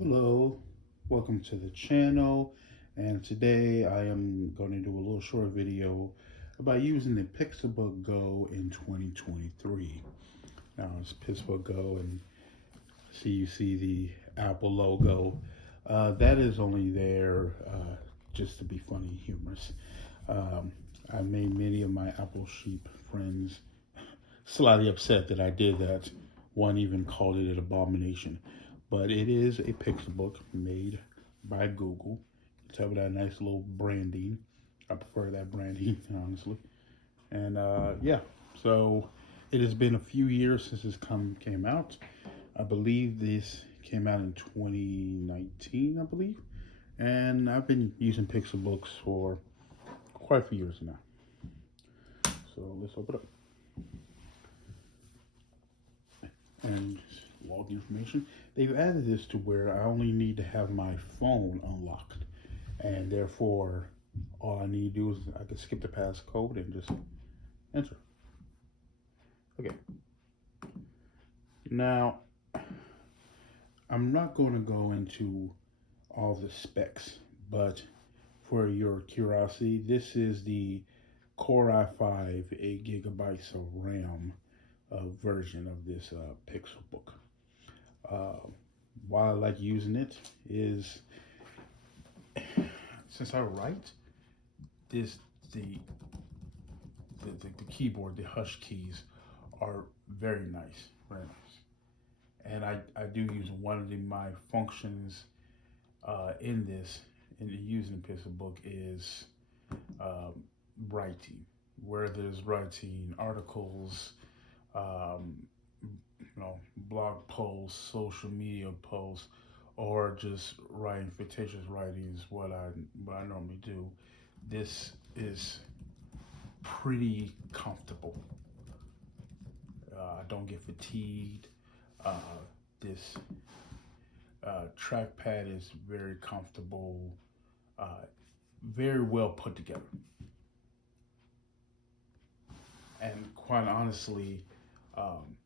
Hello, welcome to the channel, and today I am going to do a little short video about using the Pixelbook Go in 2023. Now it's Pixelbook Go, and you see the Apple logo. That is only there just to be funny, humorous. Um, I made many of my Apple sheep friends slightly upset that I did that. One even called it an abomination. But it is a Pixelbook made by Google. It's having that nice little branding. I prefer that branding, honestly. And yeah, so it has been a few years since this came out. I believe this came out in 2019, I believe. And I've been using Pixelbooks for quite a few years now. So let's open up. And log information. They've added this to where I only need to have my phone unlocked, and therefore, all I need to do is I can skip the passcode and just enter. Okay. Now, I'm not going to go into all the specs, but for your curiosity, this is the Core i5 8 gigabytes of RAM version of this Pixelbook. Uh, why I like using it is since I write, this the the keyboard, the hush keys are very nice, very nice. And I do use one of my functions in this, in using the Pixelbook is um, writing, where there's writing articles, um, blog posts, social media posts, or just writing fictitious writings. What I normally do. This is pretty comfortable. I don't get fatigued. Uh, this trackpad is very comfortable, uh, very well put together. And quite honestly, um,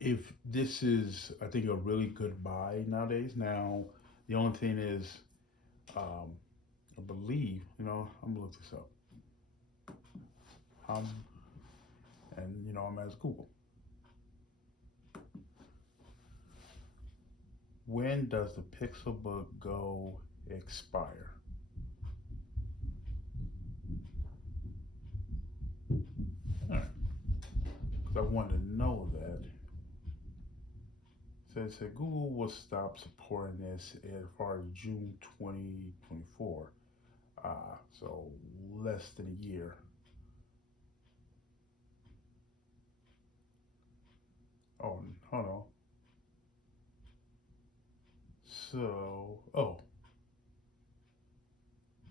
if this is, I think, a really good buy nowadays. Now, the only thing is, um, I believe, I'm gonna look this up. Um, and I'm as Google. When does the Pixelbook Go expire? All right, because I wanted to know that. So it said Google will stop supporting this as far as June 2024. So less than a year. Oh, hold on. So,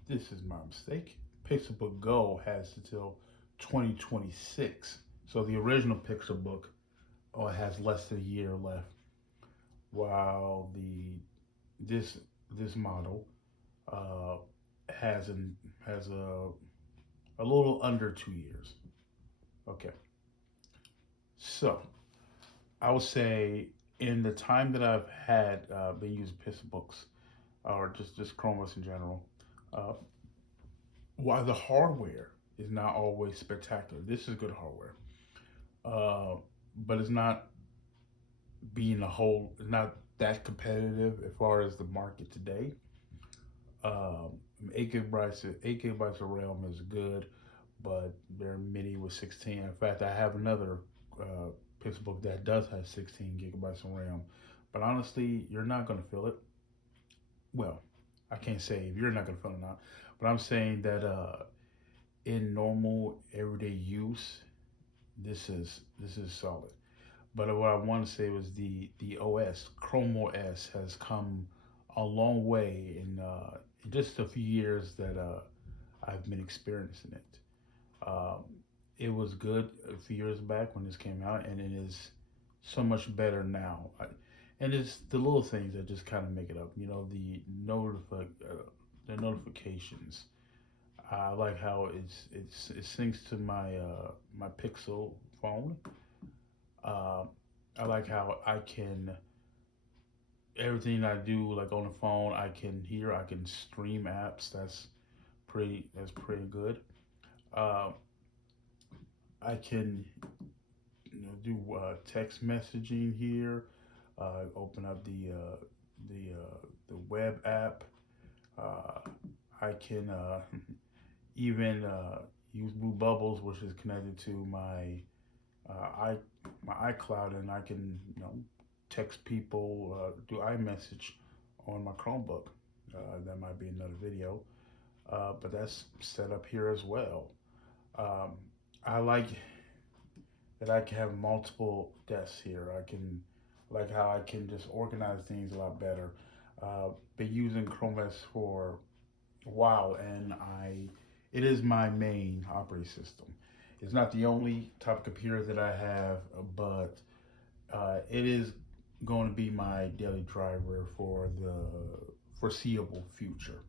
this is my mistake. Pixelbook Go has until 2026. So the original Pixelbook has less than a year left, while this model uh, has a little under 2 years. Okay, so I would say in the time that I've had been using Pixelbooks or just Chromebooks in general, uh, while the hardware is not always spectacular, this is good hardware. Uh, but it's not not that competitive as far as the market today. 8 gigabytes of RAM is good, but there are many with 16. In fact, I have another uh, Pixelbook that does have 16 gigabytes of RAM. But honestly, you're not going to feel it. Well, I can't say if you're not going to feel it or not, but I'm saying that in normal everyday use, this is solid. But what I want to say was the OS, Chrome OS, has come a long way in just a few years that I've been experiencing it. Um, it was good a few years back when this came out, and it is so much better now. And it's the little things that just kind of make it up. The notifications. I like how it syncs to my Pixel phone. Uh, I like how I can everything I do, like on the phone, I can stream apps. That's pretty good. Uh, I can do text messaging here. Open up the web app. Uh, I can even use Blue Bubbles, which is connected to i my iCloud, and I can text people, do iMessage on my Chromebook. That might be another video, but that's set up here as well. Um, I like that I can have multiple desks here. I can like how I can just organize things a lot better. Been using Chrome OS for a while, and it is my main operating system. It's not the only type of computer that I have, but it is going to be my daily driver for the foreseeable future.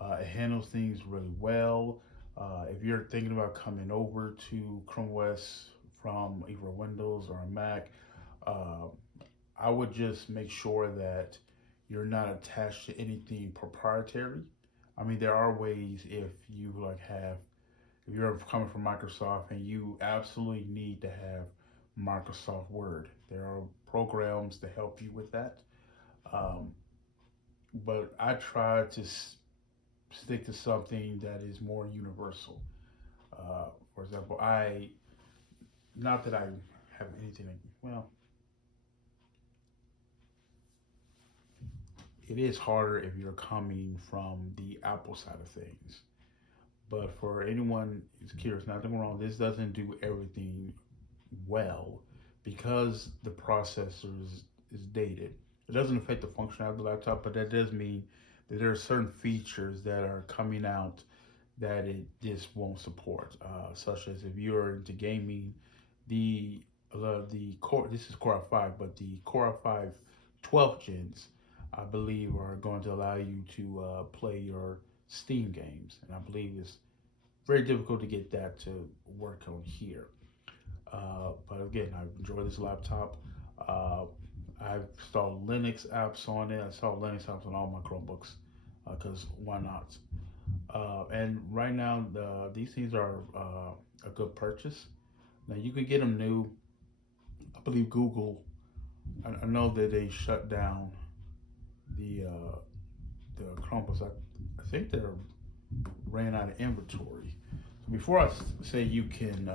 It handles things really well. If you're thinking about coming over to Chrome OS from either Windows or a Mac, uh, I would just make sure that you're not attached to anything proprietary. I mean, there are ways if you're coming from Microsoft and you absolutely need to have Microsoft Word. There are programs to help you with that. Um, but I try to stick to something that is more universal. For example, not that I have anything, well, it is harder if you're coming from the Apple side of things. But for anyone who's curious, nothing wrong. This doesn't do everything well because the processor is dated. It doesn't affect the functionality of the laptop, but that does mean that there are certain features that are coming out that it just won't support, such as if you're into gaming, the core. This is Core i5, but the Core i5 12th gens, I believe, are going to allow you to play your Steam games, and I believe it's very difficult to get that to work on here. But again, I enjoy this laptop. Uh, I've installed Linux apps on it. I installed Linux apps on all my Chromebooks because why not? And right now, these things are a good purchase. Now you can get them new. I believe Google. I know that they shut down the Chromebooks. I think they ran out of inventory. So before I say you can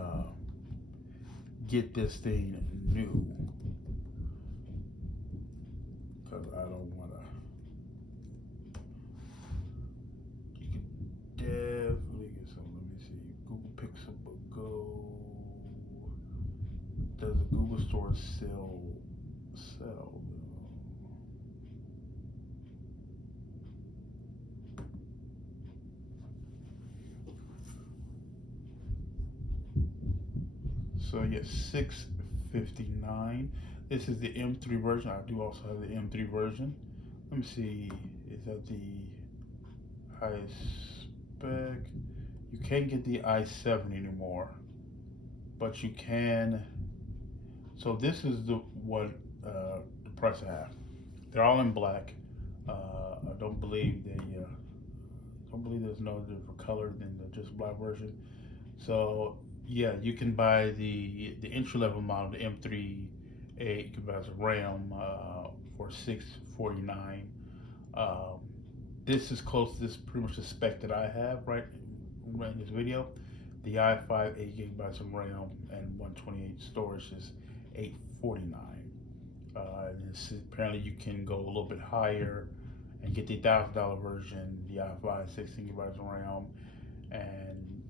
get this thing new, because I don't want to. You can definitely get some. Let me see. Google Pixelbook Go. Does the Google Store sell? So yes, 659. This is the M3 version. I do also have the M3 version. Let me see. Is that the highest spec? You can't get the i7 anymore, but you can. So this is the price I have. They're all in black. I don't believe there's no different color than the just black version. So yeah, you can buy the entry level model, the M3 8 gigabytes of RAM for 649. Um, this is close. This is pretty much the spec that I have right in this video. The i5 8 gigabytes of RAM and 128 storage is 849. Apparently you can go a little bit higher and get the $1,000 version, the i5 16 gigabytes of RAM, and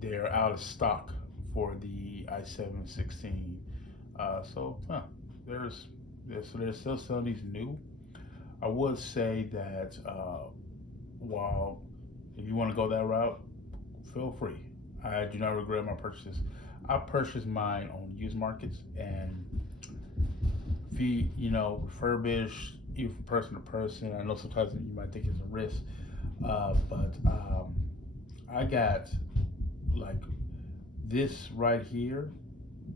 they're out of stock for the i7 16. They're still selling these new. I would say that while if you want to go that route, feel free. I do not regret my purchases. I purchased mine on used markets, and if refurbish, even from person to person. I know sometimes you might think it's a risk, but I got like this right here.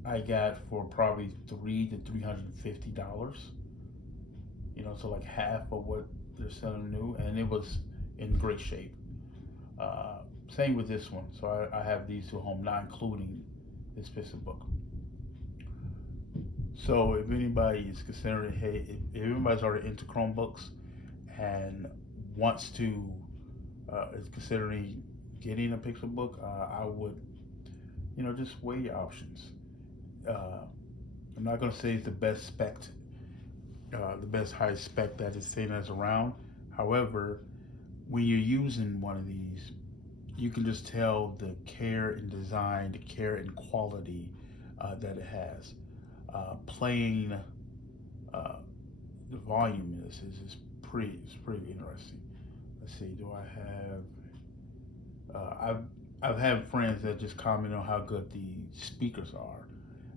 I got for probably $300 to $350. so like half of what they're selling new, and it was in great shape. Uh, Same with this one. So I have these two home, not including this Pixelbook. So if anybody is considering, hey, if everybody's already into Chromebooks and wants to is considering getting a Pixelbook, I would, just weigh your options. Uh, I'm not gonna say it's the best spec, the best high spec that is seen as around. However, when you're using one of these, you can just tell the care and design, the care and quality that it has. Playing uh, the volume is pretty interesting. Let's see. Do I have? I've had friends that just comment on how good the speakers are.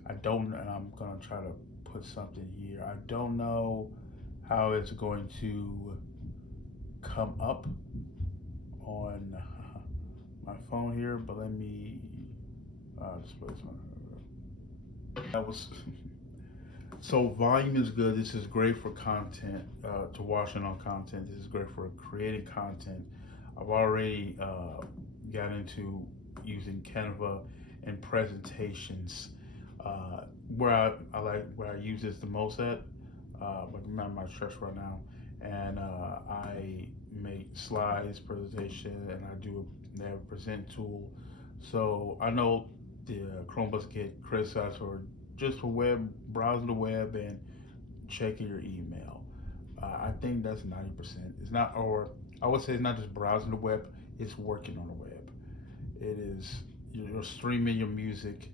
I don't, and I'm gonna try to put something here. I don't know how it's going to come up on my phone here, but let me display this one. That was so volume is good. This is great for content, to watching on content. This is great for creating content. I've already got into using Canva in presentations. Where I use this the most at, but I'm at my church right now, and I make slides, presentation, and I do they have a present tool. So I know the Chromebooks get criticized for just for browsing the web and checking your email. I think that's 90%. It's not, or I would say it's not just browsing the web; it's working on the web. It is you're streaming your music,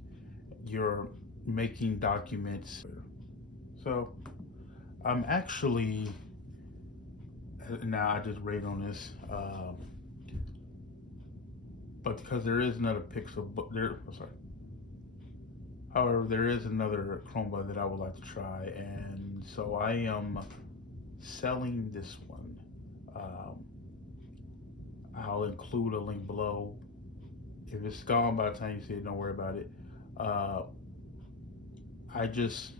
you're making documents. So I'm actually now I just rate on this, but because there is another Pixelbook there. Oh, sorry. However, there is another Chromebook that I would like to try, and so I am selling this one. Um, I'll include a link below. If it's gone by the time you see it, don't worry about it. Uh, I just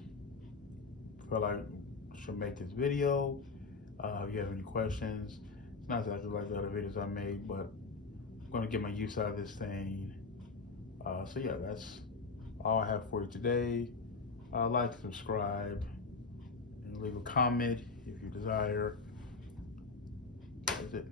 felt like I should make this video. If you have any questions, it's not exactly like the other videos I made, but I'm going to get my use out of this thing. So yeah, that's all I have for you today. Like, subscribe, and leave a comment if you desire. That's it.